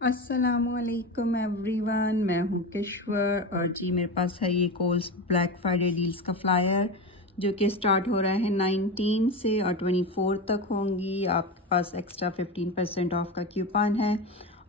अस्सलामुअलैकुम एवरीवन, मैं हूँ किश्वर और जी मेरे पास है ये कोल्स ब्लैक फ्राइडे डील्स का फ्लायर जो कि स्टार्ट हो रहा है 19 से और 24 तक होंगी। आपके पास एक्स्ट्रा 15% ऑफ का कूपन है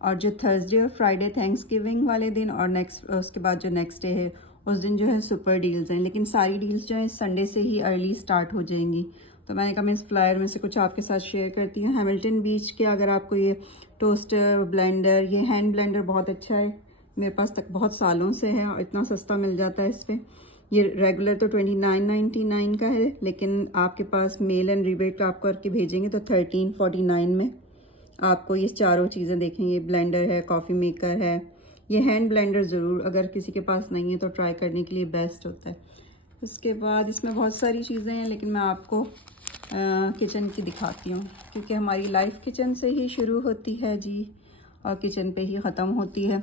और जो थर्सडे और फ्राइडे थैंक्सगिविंग वाले दिन और उसके बाद जो नेक्स्ट डे है उस दिन जो है सुपर डील्स हैं, लेकिन सारी डील्स जो है संडे से ही अर्ली स्टार्ट हो जाएंगी। तो मैंने कहा मैं इस फ्लायर में से कुछ आपके साथ शेयर करती हूँ। हैमिल्टन बीच के अगर आपको ये टोस्टर ब्लेंडर, ये हैंड ब्लेंडर बहुत अच्छा है, मेरे पास तक बहुत सालों से है और इतना सस्ता मिल जाता है इस पर। ये रेगुलर तो 29.99 का है, लेकिन आपके पास मेल एंड रिबेट आप करके भेजेंगे तो 13.49 में आपको ये चारों चीज़ें देखें। ये ब्लेंडर है, कॉफ़ी मेकर है, ये हैंड ब्लेंडर ज़रूर अगर किसी के पास नहीं है तो ट्राई करने के लिए बेस्ट होता है। उसके बाद इसमें बहुत सारी चीज़ें हैं, लेकिन मैं आपको किचन की दिखाती हूँ क्योंकि हमारी लाइफ किचन से ही शुरू होती है जी और किचन पे ही ख़त्म होती है।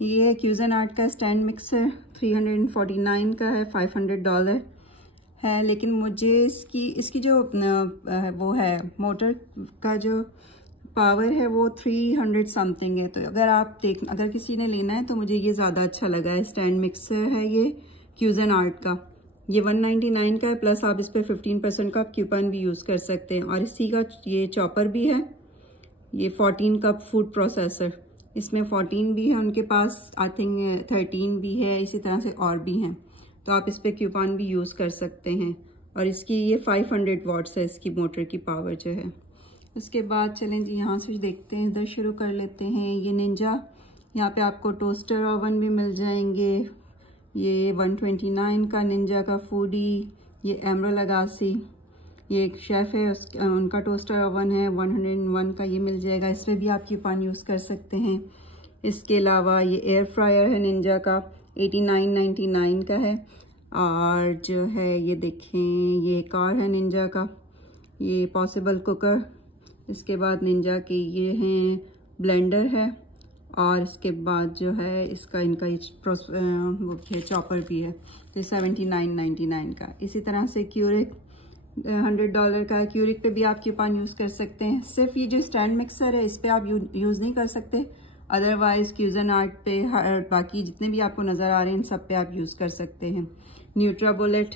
ये है क्यूजनआर्ट का स्टैंड मिक्सर, 349 का है, $500 है, लेकिन मुझे इसकी जो वो है मोटर का जो पावर है वो 300 समथिंग है। तो अगर किसी ने लेना है तो मुझे ये ज़्यादा अच्छा लगा है। स्टैंड मिक्सर है ये क्यूजनआर्ट का, ये 199 का है, प्लस आप इस पर 15% का कूपन भी यूज़ कर सकते हैं। और इसी का ये चॉपर भी है, ये 14 कप फूड प्रोसेसर, इसमें 14 भी है उनके पास, आई थिंक 13 भी है, इसी तरह से और भी हैं, तो आप इस पर कूपन भी यूज़ कर सकते हैं। और इसकी ये 500 वाट्स है इसकी मोटर की पावर जो है। उसके बाद चलें जी यहाँ से देखते हैं, इधर शुरू कर लेते हैं। ये निंजा, यहाँ पे आपको टोस्टर ओवन भी मिल जाएंगे। ये 129 का निंजा का फूडी, ये एमरल्ड अगासी, ये एक शेफ़ है उनका टोस्टर ओवन है, 101 का ये मिल जाएगा, इस पर भी आप कूपन यूज़ कर सकते हैं। इसके अलावा ये एयर फ्रायर है निंजा का, 89.99 का है। और जो है ये देखें, ये कार है निंजा का, ये पॉसिबल कुकर। इसके बाद निंजा के ये हैं ब्लेंडर है, और इसके बाद जो है इनका वो चॉपर भी है, तो 79.99 का। इसी तरह से क्यूरिक $100 का है, क्यूरिक पे भी आप कूपन यूज़ कर सकते हैं। सिर्फ ये जो स्टैंड मिक्सर है इस पर आप यूज़ नहीं कर सकते, अदरवाइज क्यूजनआर्ट पे बाकी जितने भी आपको नज़र आ रहे हैं इन सब पे आप यूज़ कर सकते हैं। न्यूट्राबुलेट,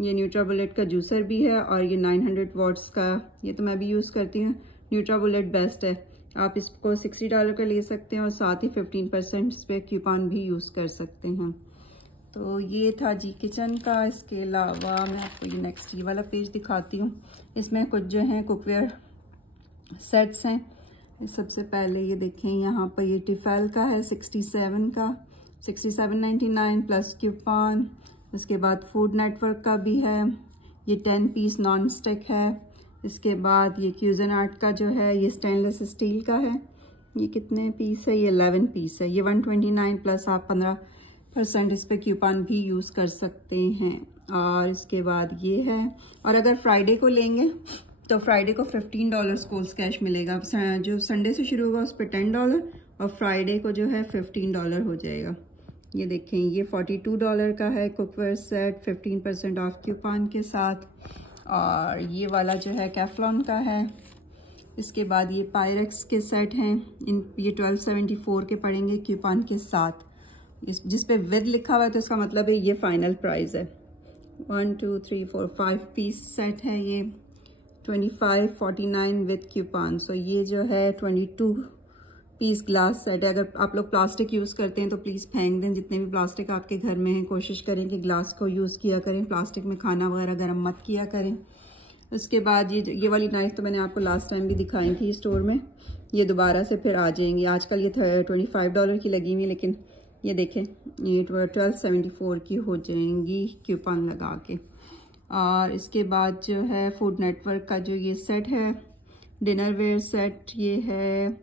ये न्यूट्राबुलेट का जूसर भी है, और ये 900 वाट्स का, ये तो मैं भी यूज़ करती हूँ। न्यूट्राबुलेट बेस्ट है, आप इसको $60 का ले सकते हैं और साथ ही 15% इस पर कूपन भी यूज़ कर सकते हैं। तो ये था जी किचन का। इसके अलावा मैं आपको ये नेक्स्ट ये वाला पेज दिखाती हूँ। इसमें कुछ जो है कुकवेयर सेट्स हैं। सबसे पहले ये देखें, यहाँ पर ये टिफेल का है 67 का, 67.99 प्लस कूपन। उसके बाद फूड नेटवर्क का भी है, ये 10 पीस नॉन स्टिक है। इसके बाद ये क्यूजनआर्ट का जो है ये स्टेनलेस स्टील का है, ये कितने पीस है, ये 11 पीस है, ये 129 प्लस आप 15% इस पे कूपन भी यूज़ कर सकते हैं। और इसके बाद ये है, और अगर फ्राइडे को लेंगे तो फ्राइडे को $15 कोल्स कैश मिलेगा। जो संडे से शुरू होगा उस पर $10 और फ्राइडे को जो है $15 हो जाएगा। ये देखें, ये $42 का है कुकवेयर सेट, 15% ऑफ कूपन के साथ। और ये वाला जो है कैफ्लॉन का है। इसके बाद ये पायरेक्स के सेट हैं, ये 1274 के पड़ेंगे कूपन के साथ। जिस पे विद लिखा हुआ है तो इसका मतलब है ये फाइनल प्राइस है। 1 2 3 4 5 पीस सेट है ये, 25.49 विद कूपन। सो ये जो है 22 पीस ग्लास सेट है। अगर आप लोग प्लास्टिक यूज़ करते हैं तो प्लीज़ फेंक दें, जितने भी प्लास्टिक आपके घर में है कोशिश करें कि ग्लास को यूज़ किया करें, प्लास्टिक में खाना वगैरह गर्म मत किया करें। उसके बाद ये वाली नाइफ तो मैंने आपको लास्ट टाइम भी दिखाई थी स्टोर में, ये दोबारा से फिर आ जाएंगी। आजकल ये $25 की लगी हुई, लेकिन ये देखें ये 1274 की हो जाएंगी कूपन लगा के। और इसके बाद जो है फूड नेटवर्क का जो ये सेट है डिनर वेयर सेट, ये है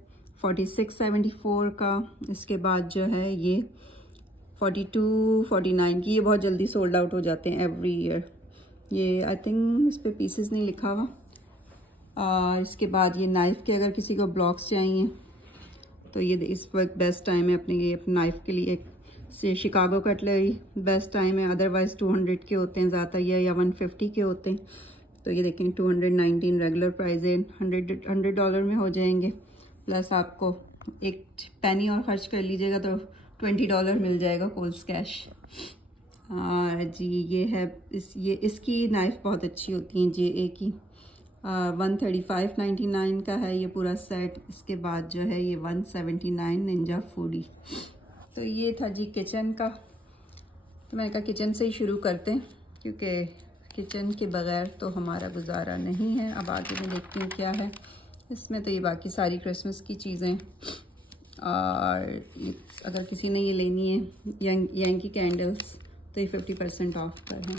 46.74 का। इसके बाद जो है ये 42.49 की, ये बहुत जल्दी सोल्ड आउट हो जाते हैं एवरी ईयर। ये आई थिंक इस पे पीसेस नहीं लिखा हुआ। और इसके बाद ये नाइफ़ के अगर किसी को ब्लॉक्स चाहिए तो ये इस वक्त बेस्ट टाइम है अपने नाइफ़ के लिए। से शिकागो कटलरी बेस्ट टाइम है, अदरवाइज़ 200 के होते हैं ज़्यादा, या 150 के होते हैं। तो ये देखें 219 रेगुलर प्राइस है, $100 में हो जाएंगे, प्लस आपको एक पेनी और ख़र्च कर लीजिएगा तो $20 मिल जाएगा कोल्स कैश। और जी ये है इसकी नाइफ़ बहुत अच्छी होती हैं JA की। 135.99 का है ये पूरा सेट। इसके बाद जो है ये 179 निंजा फूडी। तो ये था जी किचन का। तो मैंने कहा किचन से ही शुरू करते हैं क्योंकि किचन के बग़ैर तो हमारा गुजारा नहीं है। अब आगे मैं देखती हूँ क्या है इसमें। तो ये बाकी सारी क्रिसमस की चीज़ें, और अगर किसी ने ये लेनी है यंकी कैंडल्स तो ये 50% ऑफ पर हैं।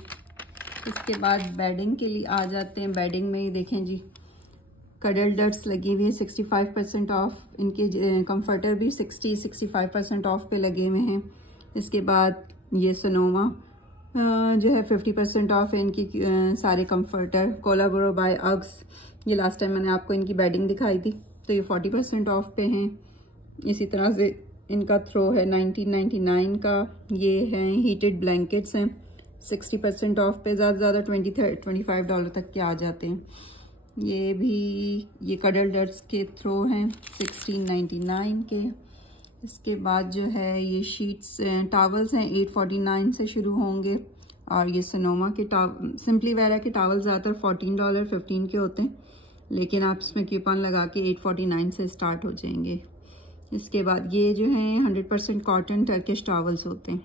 इसके बाद बेडिंग के लिए आ जाते हैं। बेडिंग में ही देखें जी कडल डट्स लगी हुई है 65% ऑफ। इनके कंफर्टर भी 65% ऑफ पे लगे हुए हैं। इसके बाद ये सोनोमा जो है 50% ऑफ है इनकी सारे कंफर्टर। कोलाबोरो बाय अग्स, ये लास्ट टाइम मैंने आपको इनकी बेडिंग दिखाई थी, तो ये 40% ऑफ पे हैं। इसी तरह से इनका थ्रो है 1999 का। ये हैं हीटेड ब्लैंकेट्स हैं 60% ऑफ पे, ज़्यादा $25 तक के आ जाते हैं। ये कडल डट्स के थ्रो हैं 1699 के। इसके बाद जो है ये शीट्स टावल्स हैं 849 से शुरू होंगे। और ये सोनोमा के सिंपली वेरा के टावल ज़्यादातर $14 15 के होते हैं, लेकिन आप इसमें कूपन लगा के 849 से स्टार्ट हो जाएंगे। इसके बाद ये जो हैं 100% कॉटन टर्किश टावल्स होते हैं।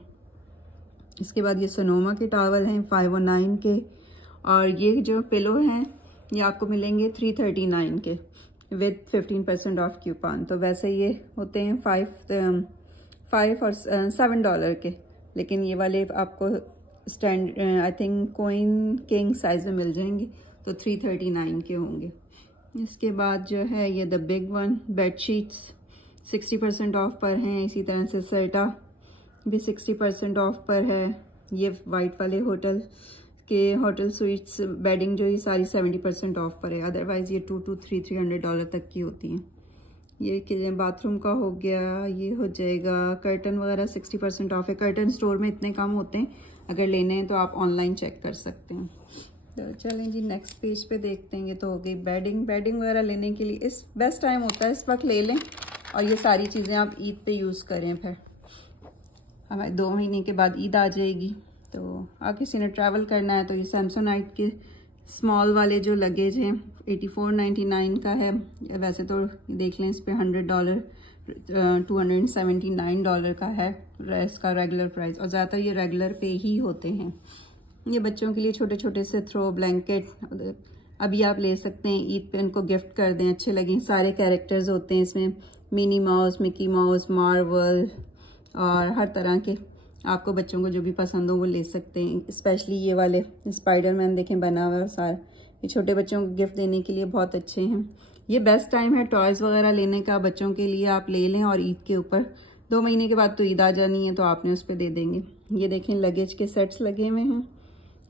इसके बाद ये सोनोमा के टावल हैं 509 के। और ये जो पिलो हैं ये आपको मिलेंगे 339 के विद 15% ऑफ कूपन। तो वैसे ये होते हैं 5 और $7 के, लेकिन ये वाले आपको stand I think coin king size में मिल जाएंगे, तो 339 के होंगे। इसके बाद जो है ये the big one bedsheets 60% of पर हैं। इसी तरह से सर्टा भी 60% ऑफ पर है। ये वाइट वाले होटल स्वीट्स बेडिंग जो ये सारी 70% ऑफ पर है। अदरवाइज़ ये $200-300 तक की होती हैं। ये बाथरूम का हो गया, ये हो जाएगा। कर्टन वगैरह 60% ऑफ है। कर्टन स्टोर में इतने कम होते हैं, अगर लेने हैं तो आप ऑनलाइन चेक कर सकते हैं। तो चलें जी नेक्स्ट पेज पे देखते हैं। ये तो हो गई बेडिंग वगैरह लेने के लिए इस बेस्ट टाइम होता है, इस वक्त ले लें और ये सारी चीज़ें आप ईद पे यूज़ करें। फिर हमारे 2 महीने के बाद ईद आ जाएगी, तो आप किसी ने ट्रैवल करना है तो ये सैमसोनाइट के स्मॉल वाले जो लगेज हैं 84.99 का है। वैसे तो देख लें इस पर $100 $279 का है इसका रेगुलर प्राइस, और ज़्यादातर ये रेगुलर पे ही होते हैं। ये बच्चों के लिए छोटे छोटे से थ्रो ब्लैंकेट अभी आप ले सकते हैं, ईद पे उनको गिफ्ट कर दें, अच्छे लगें। सारे कैरेक्टर्स होते हैं इसमें, Minnie Mouse, Mickey mouse, Marvel और हर तरह के। आपको बच्चों को जो भी पसंद हो वो ले सकते हैं। स्पेशली ये वाले स्पाइडरमैन देखें बना हुआ है सारा, ये छोटे बच्चों को गिफ्ट देने के लिए बहुत अच्छे हैं। ये बेस्ट टाइम है टॉयज़ वगैरह लेने का बच्चों के लिए, आप ले लें। और ईद के ऊपर 2 महीने के बाद तो ईद आ जानी है, तो आपने उस पर दे देंगे। ये देखें लगेज के सेट्स लगे हुए हैं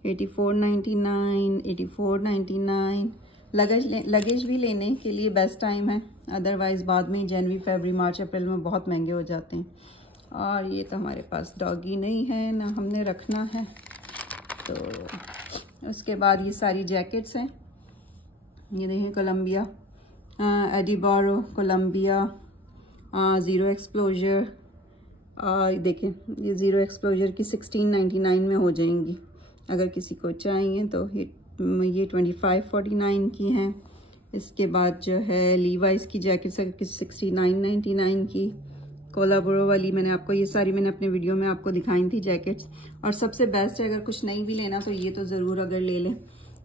84.99 84.99। लगेज भी लेने के लिए बेस्ट टाइम है, अदरवाइज़ बाद में जनवरी फरवरी मार्च अप्रैल में बहुत महंगे हो जाते हैं। और ये तो हमारे पास डॉगी नहीं है ना हमने रखना है। तो उसके बाद ये सारी जैकेट्स हैं। ये देखें कोलंबिया, एडिबारो कोलंबिया, ज़ीरो एक्सप्लोजर। देखें ये ज़ीरो एक्सप्लोजर की 1699 में हो जाएंगी। अगर किसी को चाहिए तो ये 2549 की हैं। इसके बाद जो है लीवाइस की जैकेट्स 69.99 की। कोलाबोरो वाली मैंने अपने वीडियो में आपको दिखाई थी जैकेट्स। और सबसे बेस्ट है अगर कुछ नहीं भी लेना तो ये तो ज़रूर अगर ले लें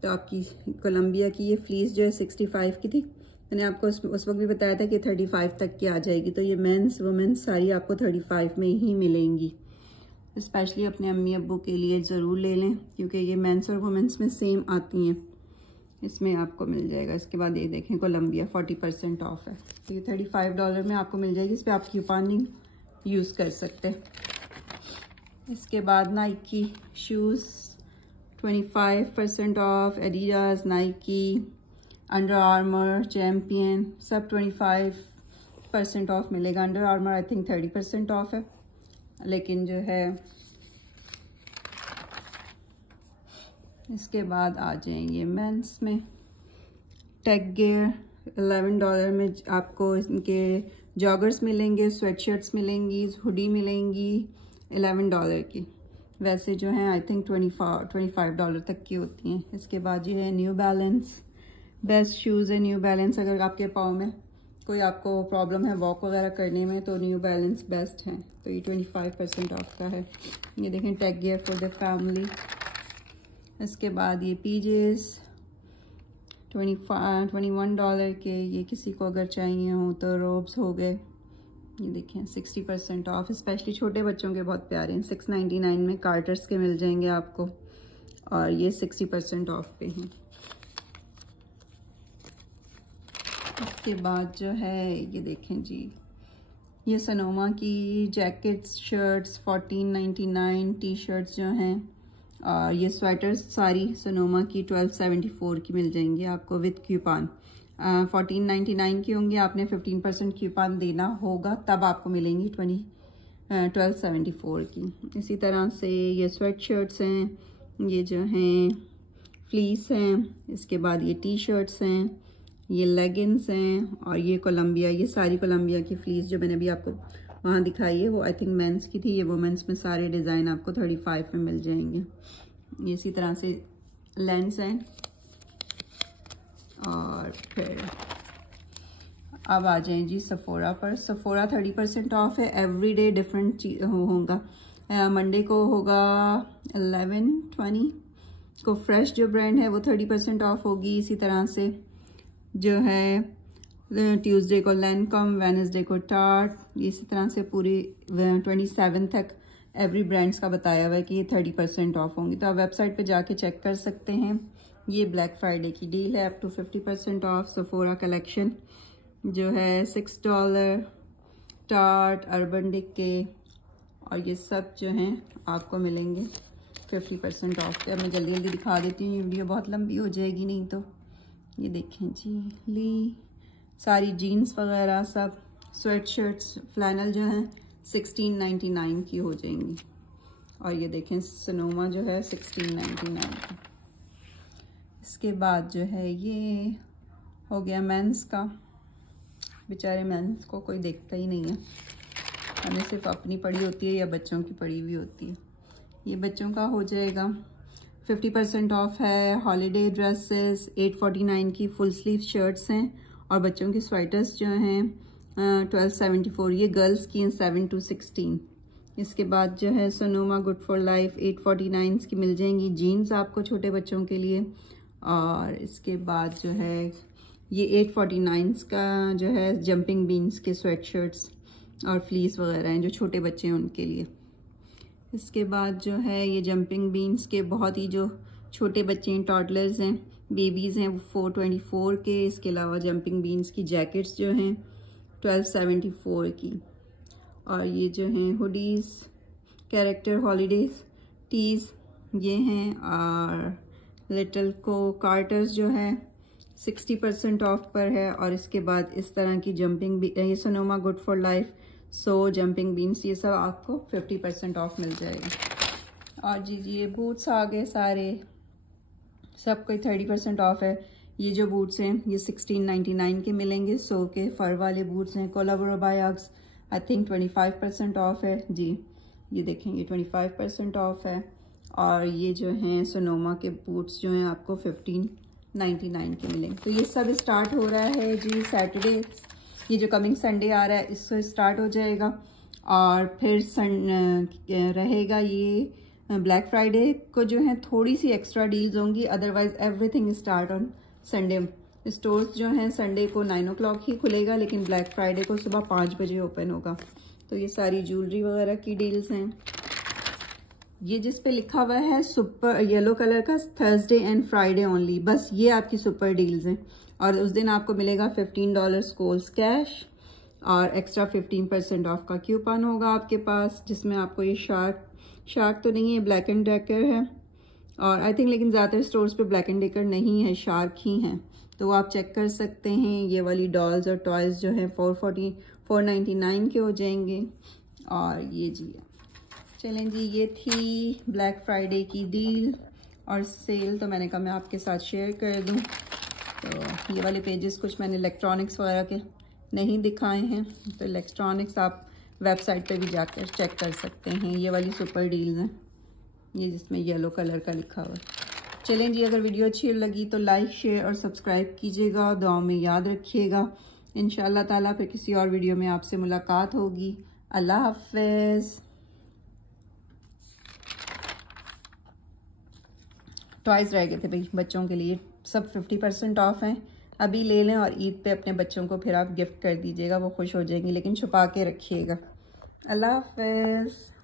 तो आपकी कोलंबिया की ये फ्लीस जो है 65 की थी। मैंने आपको उस वक्त भी बताया था कि 35 तक की आ जाएगी। तो ये मेंस वुमेंस सारी आपको 35 में ही मिलेंगी। स्पेशली अपने अम्मी अब्बू के लिए ज़रूर ले लें क्योंकि ये मेंस और वुमेंस में सेम आती हैं, इसमें आपको मिल जाएगा। इसके बाद ये देखें कोलंबिया 40% ऑफ है, तो ये $35 में आपको मिल जाएगी। इस पर आप कूपन यूज़ कर सकते हैं। इसके बाद Nike shoes 25% of, Adidas, Nike, under armour, champion सब 25% ऑफ मिलेगा। Under armour I think 30% of है, लेकिन जो है इसके बाद आ जाएंगे मेंस में। टेक गियर $11 में आपको इनके जॉगर्स मिलेंगे, स्वेटशर्ट्स मिलेंगी, हुडी मिलेंगी $11 की। वैसे जो हैं आई थिंक $25 तक की होती हैं। इसके बाद ये है न्यू बैलेंस, बेस्ट शूज़ है न्यू बैलेंस। अगर आपके पाँव में कोई आपको प्रॉब्लम है वॉक वगैरह करने में तो न्यू बैलेंस बेस्ट है। तो ये 25% ऑफ का है। ये देखें, tech gear for the family. इसके बाद ये पीजेस $21 के, ये किसी को अगर चाहिए हो तो रोब्स हो गए, ये देखें 60% ऑफ। स्पेशली छोटे बच्चों के बहुत प्यारे हैं, 699 में कार्टर्स के मिल जाएंगे आपको, और ये 60% ऑफ पे हैं। इसके बाद जो है ये देखें जी, ये सनोमा की जैकेट्स, शर्ट्स 1499, टी शर्ट्स जो हैं, और ये स्वेटर्स सारी सनोमा की 1274 की मिल जाएंगी आपको विद क्यूपान। 1499 की होंगी, आपने 15% क्यूपान देना होगा तब आपको मिलेंगी 1274 की। इसी तरह से ये स्वेट शर्ट्स हैं, ये जो हैं फ्लीस हैं। इसके बाद ये टी शर्ट्स हैं, ये लेगिंग्स हैं, और ये कोलंबिया, ये सारी कोलंबिया की फ्लीस जो मैंने अभी आपको वहाँ दिखाई है वो आई थिंक मेंस की थी। ये वुमेंस में सारे डिज़ाइन आपको 35 में मिल जाएंगे। ये इसी तरह से लेंस हैं। और फिर अब आ जाएं जी सफोरा पर। सफोरा 30% ऑफ है। एवरीडे डिफरेंट चीज होगा। मंडे को होगा 11/20 को फ्रेश जो ब्रांड है वो 30% ऑफ होगी। इसी तरह से जो है ट्यूसडे को लैनकॉम, वेडनेसडे को टार्ट, इसी तरह से पूरी 27 तक एवरी ब्रांड्स का बताया हुआ है कि ये 30% ऑफ होंगी। तो आप वेबसाइट पे जाके चेक कर सकते हैं। ये ब्लैक फ्राइडे की डील है, up to 50% off. Sephora collection जो है $6, टार्ट, अर्बन डिके, और ये सब जो हैं आपको मिलेंगे 50% ऑफ पे। अब मैं जल्दी जल्दी दिखा देती हूँ, ये वीडियो बहुत लंबी हो जाएगी नहीं तो। ये देखें जी, ली सारी जीन्स वगैरह सब, स्वेट शर्ट्स, फ्लैनल जो हैं 1699 की हो जाएंगी। और ये देखें सनोमा जो है 1699 की। इसके बाद जो है ये हो गया मेंस का। बेचारे मेंस को कोई देखता ही नहीं है, हमें सिर्फ अपनी पड़ी होती है या बच्चों की पड़ी हुई होती है। ये बच्चों का हो जाएगा 50% ऑफ है। हॉलीडे ड्रेसेस 849 की फुल स्लीव शर्ट्स हैं, और बच्चों की स्वेटर्स जो हैं 1274, ये गर्ल्स की हैं 7 to 16। इसके बाद जो है सोनोमा गुड फॉर लाइफ 849 की मिल जाएंगी जीन्स आपको छोटे बच्चों के लिए। और इसके बाद जो है ये 849 का जो है जंपिंग बीन्स के स्वेट शर्ट्स और फ्लीस वगैरह हैं जो छोटे बच्चे हैं उनके लिए। इसके बाद जो है ये जंपिंग बीन्स के बहुत ही जो छोटे बच्चे हैं, टॉडलर्स हैं, बेबीज़ हैं, वो 424 के। इसके अलावा जंपिंग बीन्स की जैकेट्स जो हैं 1274 की। और ये जो हैं हुडीज़, कैरेक्टर हॉलीडेज़ टीज़ ये हैं। और लिटिल को कार्टर्स जो है 60% ऑफ पर है। और इसके बाद इस तरह की जंपिंग ये Sonoma good for life, so jumping beans, ये सब आपको 50% ऑफ मिल जाएगा। और जी ये बूट्स आ गए सारे, सब कोई 30% ऑफ है। ये जो बूट्स हैं ये 1699 के मिलेंगे, सो के फर वाले बूट्स हैं। कोलाबोरा बाय अग्स आई थिंक 25% ऑफ है जी। ये देखेंगे 25% ऑफ है। और ये जो हैं सोनोमा के बूट्स जो हैं आपको 1599 के मिलेंगे। तो ये सब स्टार्ट हो रहा है जी सैटरडे, ये जो कमिंग संडे आ रहा है इससे स्टार्ट हो जाएगा। और फिर रहेगा ये ब्लैक फ्राइडे को जो है थोड़ी सी एक्स्ट्रा डील्स होंगी, otherwise everything start on Sunday. Stores जो हैं संडे को 9 o'clock ही खुलेगा, लेकिन ब्लैक फ्राइडे को सुबह 5 बजे ओपन होगा। तो ये सारी ज्वेलरी वगैरह की डील्स हैं। ये जिस पे लिखा हुआ है सुपर येलो कलर का, थर्सडे एंड फ्राइडे ओनली, बस ये आपकी सुपर डील्स हैं। और उस दिन आपको मिलेगा $15 कोल्स कैश और एक्स्ट्रा 15% ऑफ का क्यूपन होगा आपके पास, जिसमें आपको ये शार्क तो नहीं है, ब्लैक एंड डेकर है। और आई थिंक लेकिन ज़्यादातर स्टोर्स पे ब्लैक एंड डेकर नहीं है, शार्क ही हैं। तो आप चेक कर सकते हैं। ये वाली डॉल्स और टॉयज़ जो हैं 499 के हो जाएंगे। और ये जी चलें जी, ये थी ब्लैक फ्राइडे की डील और सेल, तो मैंने कहा मैं आपके साथ शेयर कर दूं। तो ये वाले पेजेस कुछ मैंने इलेक्ट्रॉनिक्स वगैरह के नहीं दिखाए हैं। तो इलेक्ट्रॉनिक्स आप वेबसाइट पे भी जाकर चेक कर सकते हैं। ये वाली सुपर डील्स हैं, ये जिसमें येलो कलर का लिखा हुआ है। चलें जी, अगर वीडियो अच्छी लगी तो लाइक शेयर और सब्सक्राइब कीजिएगा, दुआ में याद रखिएगा। इंशाअल्लाह ताला फिर किसी और वीडियो में आपसे मुलाकात होगी। अल्लाह हाफ़िज़। टॉयज़ रह गए थे भाई बच्चों के लिए, सब 50% ऑफ हैं, अभी ले लें और ईद पे अपने बच्चों को फिर आप गिफ्ट कर दीजिएगा, वो खुश हो जाएंगे, लेकिन छुपा के रखिएगा। अल्लाह हाफ़िज़।